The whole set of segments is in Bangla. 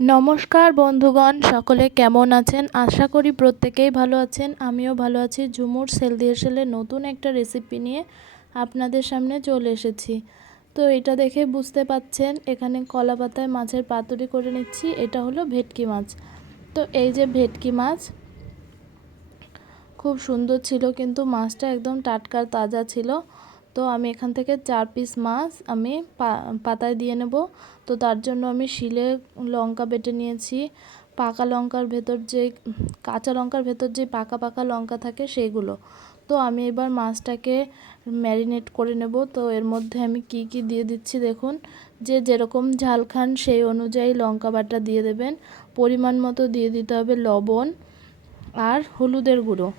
নমস্কার বন্ধুগণ, সকলে কেমন আছেন? আশা করি প্রত্যেকেই ভালো আছেন। আমিও ভালো আছি। ঝুমুর হেলদি হেসেলের নতুন একটা রেসিপি নিয়ে আপনাদের সামনে চলে এসেছি। তো এটা দেখে বুঝতে পাচ্ছেন এখানে কলা পাতায় মাছের পাতুরি করে নিচ্ছি। এটা হলো ভেটকি মাছ। তো এই যে ভেটকি মাছ খুব সুন্দর ছিল, কিন্তু মাছটা একদম টাটকা তাজা ছিল। তো আমি এখান থেকে 4 পিস মাছ আমি পাতায় দিয়ে নেব। তো তার জন্য আমি শিলে লঙ্কা বেটে নিয়েছি। পাকা লঙ্কার ভেতর যে কাঁচা লঙ্কার ভেতর যে পাকা পাকা লঙ্কা থাকে সেইগুলো। তো আমি এবার মাছটাকে ম্যারিনেট করে নেব। তো এর মধ্যে আমি কি কি দিয়ে দিচ্ছি দেখুন। যেরকম ঝাল খান সেই অনুযায়ী লঙ্কা বাটা দিয়ে দেবেন। পরিমাণ মতো দিয়ে দিতে হবে লবণ আর হলুদের গুঁড়ো।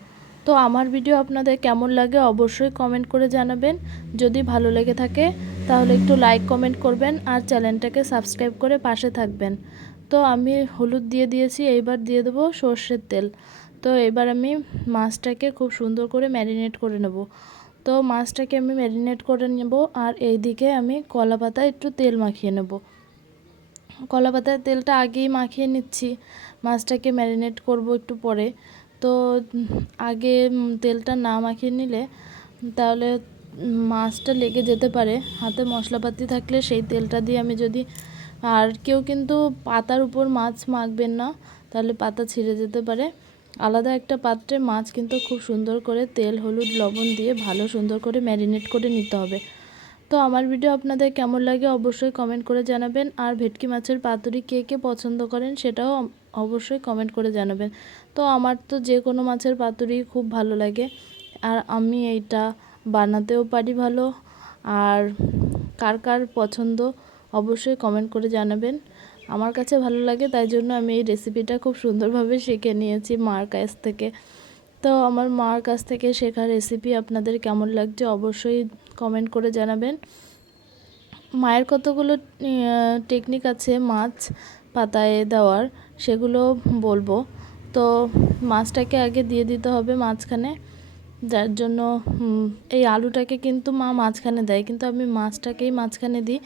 তো আমার ভিডিও আপনাদের কেমন লাগে অবশ্যই কমেন্ট করে জানাবেন। যদি ভালো লেগে থাকে তাহলে একটু লাইক কমেন্ট করবেন আর চ্যানেলটাকে সাবস্ক্রাইব করে পাশে থাকবেন। তো আমি হলুদ দিয়ে দিয়েছি, এইবার দিয়ে দেবো সর্ষের তেল। তো এবার আমি মাছটাকে খুব সুন্দর করে ম্যারিনেট করে নেব। তো মাছটাকে আমি ম্যারিনেট করে নেব আর এইদিকে আমি কলা পাতায় একটু তেল মাখিয়ে নেব। কলা পাতায় তেলটা আগেই মাখিয়ে নিচ্ছি, মাছটাকে ম্যারিনেট করব একটু পরে। তো আগে তেলটা না মাখিয়ে নিলে তাহলে মাছটা লেগে যেতে পারে। হাতে মশলাপাতি থাকলে সেই তেলটা দিয়ে আমি যদি, আর কেউ কিন্তু পাতার উপর মাছ মাখবেন না, তাহলে পাতা ছিঁড়ে যেতে পারে। আলাদা একটা পাত্রে মাছ কিন্তু খুব সুন্দর করে তেল হলুদ লবণ দিয়ে ভালো সুন্দর করে ম্যারিনেট করে নিতে হবে। তো আমার ভিডিও আপনাদের কেমন লাগে অবশ্যই কমেন্ট করে জানাবেন। আর ভেটকি মাছের পাতুরি কে কে পছন্দ করেন সেটাও অবশ্যই কমেন্ট করে জানাবেন। তো আমার তো যে কোনো মাছের পাতুরি খুব ভালো লাগে, আর আমি এইটা বানাতেও পারি ভালো। আর কার কার পছন্দ অবশ্যই কমেন্ট করে জানাবেন। আমার কাছে ভালো লাগে, তাই জন্য আমি এই রেসিপিটা খুব সুন্দরভাবে শিখে নিয়েছি মার কাছ থেকে। তো আমার মার কাছ থেকে শেখা রেসিপি আপনাদের কেমন লাগছে অবশ্যই কমেন্ট করে জানাবেন। মায়ের কতগুলো টেকনিক আছে মাছ পাতায় দেওয়ার, সেগুলো বলবো। তো মাছটাকে আগে দিয়ে দিতে হবে মাঝখানে, যার জন্য এই আলুটাকে কিন্তু মা মাঝখানে দেয়, কিন্তু আমি মাছটাকেই মাঝখানে দিই।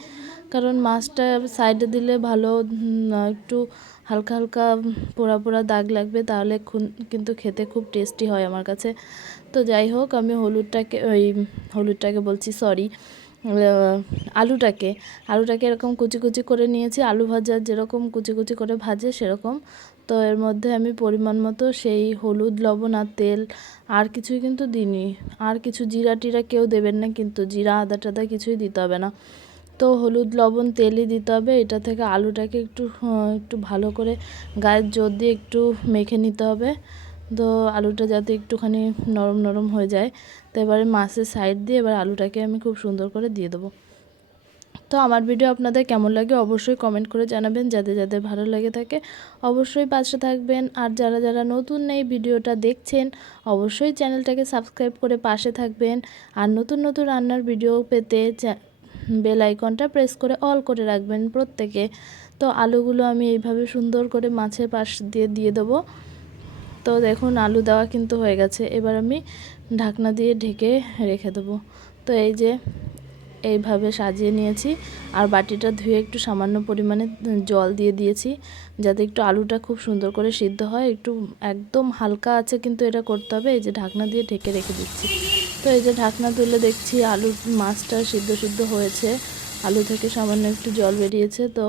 কারণ মাছটা সাইডে দিলে ভালো একটু হালকা হালকা পোড়া পোড়া দাগ লাগবে, তাহলে কিন্তু খেতে খুব টেস্টি হয় আমার কাছে। তো যাই হোক, আমি হলুদটাকে বলছি, সরি, আলুটাকে এরকম কুচি কুচি করে নিয়েছি, আলু ভাজা যেরকম কুচি কুচি করে ভাজে সেরকম। তো এর মধ্যে আমি পরিমাণ মতো সেই হলুদ লবণ আর তেল, আর কিছুই কিন্তু দিইনি। আর কিছু জিরা টিরা কেউ দেবেন না, কিন্তু জিরা আদা টাদা কিছুই দিতে হবে না। তো হলুদ লবণ তেলই দিতে হবে। এটা থেকে আলুটাকে একটু একটু ভালো করে গায়ের জোর দিয়ে একটু মেখে নিতে হবে। তো আলুটা যাতে একটুখানি নরম নরম হয়ে যায়। তো এবারে মাছের সাইড দিয়ে এবার আলুটাকে আমি খুব সুন্দর করে দিয়ে দেবো। তো আমার ভিডিও আপনাদের কেমন লাগে অবশ্যই কমেন্ট করে জানাবেন। যাদের যাদের ভালো লাগে থাকে অবশ্যই পাশে থাকবেন। আর যারা যারা নতুন এই ভিডিওটা দেখছেন অবশ্যই চ্যানেলটাকে সাবস্ক্রাইব করে পাশে থাকবেন। আর নতুন নতুন রান্নার ভিডিও পেতে বেল আইকনটা প্রেস করে অল করে রাখবেন প্রত্যেকে। তো আলুগুলো আমি এইভাবে সুন্দর করে মাছের পাশ দিয়ে দিয়ে দেবো। তো দেখুন আলু দেওয়া কিন্তু হয়ে গেছে। এবার আমি ঢাকনা দিয়ে ঢেকে রেখে দেবো। তো এই যে এইভাবে সাজিয়ে নিয়েছি, আর বাটিটা ধুয়ে একটু সামান্য পরিমাণে জল দিয়ে দিয়েছি, যাতে একটু আলুটা খুব সুন্দর করে সিদ্ধ হয়। একটু একদম হালকা আছে কিন্তু এটা করতে হবে। এই যে ঢাকনা দিয়ে ঢেকে রেখে দিচ্ছি। তো এই যে ঢাকনা তুলে দেখছি মাছটা সিদ্ধ হয়েছে, আলু থেকে সামান্য একটু জল বেরিয়েছে। তো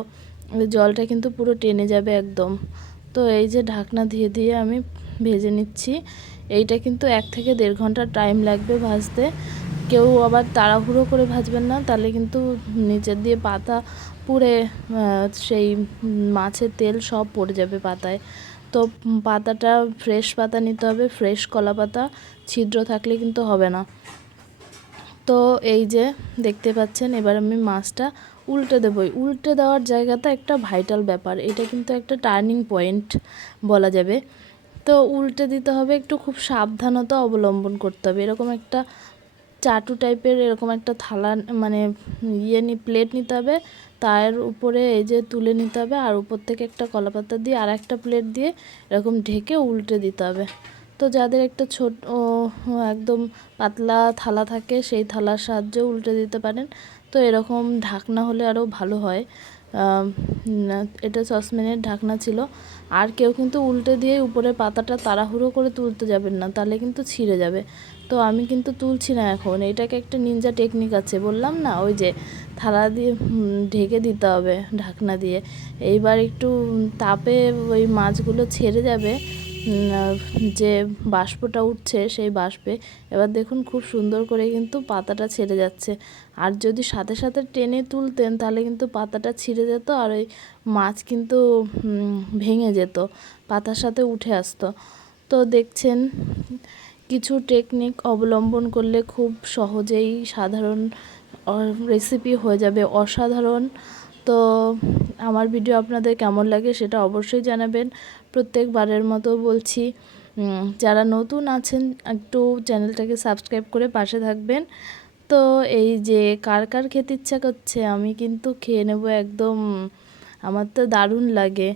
জলটা কিন্তু পুরো টেনে যাবে একদম। তো এই যে ঢাকনা দিয়ে দিয়ে আমি ভেজে নিচ্ছি। এইটা কিন্তু 1 থেকে 1.5 ঘন্টা টাইম লাগবে ভাজতে। কেউ আবার তাড়াহুড়ো করে ভাজবেন না, তাহলে কিন্তু নিচের দিয়ে পাতা পুড়ে সেই মাছের তেল সব পড়ে যাবে পাতায়। তো পাতাটা ফ্রেশ পাতা নিতে হবে, ফ্রেশ কলা পাতা, ছিদ্র থাকলে কিন্তু হবে না। তো এই যে দেখতে পাচ্ছেন, এবার আমি মাছটা উল্টে দেবই। উল্টে দেওয়ার জায়গাটা একটা ভাইটাল ব্যাপার, এটা কিন্তু একটা টার্নিং পয়েন্ট বলা যাবে। তো উল্টে দিতে হবে, একটু খুব সাবধানতা অবলম্বন করতে হবে। এরকম একটা চাটু টাইপের এরকম একটা থালা মানে প্লেট নিতে হবে, তার উপরে এই যে তুলে নিতে হবে, আর উপর থেকে একটা কলাপাতা দিয়ে আর একটা প্লেট দিয়ে এরকম ঢেকে উল্টে দিতে হবে। তো যাদের একটা ছোট একদম পাতলা থালা থাকে সেই থালার সাহায্যে উল্টে দিতে পারেন। তো এরকম ঢাকনা হলে আরও ভালো হয়। এটা সসপ্যানের ঢাকনা ছিল। আর কেউ কিন্তু উল্টে দিয়ে উপরে পাতাটা তাড়াহুড়ো করে তুলতে যাবেন না, তাহলে কিন্তু ছিঁড়ে যাবে। তো আমি কিন্তু তুলছি না এখন, এটাকে একটা নিনজা টেকনিক আছে, বললাম না, ওই যে থালা দিয়ে ঢেকে দিতে হবে ঢাকনা দিয়ে। এইবার একটু তাপে ওই মাছগুলো ছেড়ে যাবে, যে বাষ্পটা উঠছে সেই বাষ্পে। এবার দেখুন খুব সুন্দর করে কিন্তু পাতাটা ছেড়ে যাচ্ছে। আর যদি সাথে সাথে টেনে তুলতেন তাহলে কিন্তু পাতাটা ছিঁড়ে যেত, আর ওই মাছ কিন্তু ভেঙে যেত, পাতার সাথে উঠে আসতো। তো দেখছেন, কিছু টেকনিক অবলম্বন করলে খুব সহজেই সাধারণ রেসিপি হয়ে যাবে অসাধারণ। তো আমার ভিডিও আপনাদের কেমন লাগে সেটা অবশ্যই জানাবেন। প্রত্যেকবারের মতো বলছি, যারা নতুন আছেন একটু চ্যানেলটাকে সাবস্ক্রাইব করে পাশে থাকবেন। তো এই যে কার কার খেতে ইচ্ছা করছে, আমি কিন্তু খেয়ে নেব একদম, আমার তো দারুণ লাগে।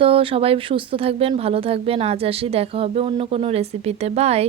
তো সবাই সুস্থ থাকবেন, ভালো থাকবেন, আজ আসি, দেখা হবে অন্য কোনো রেসিপিতে, বাই।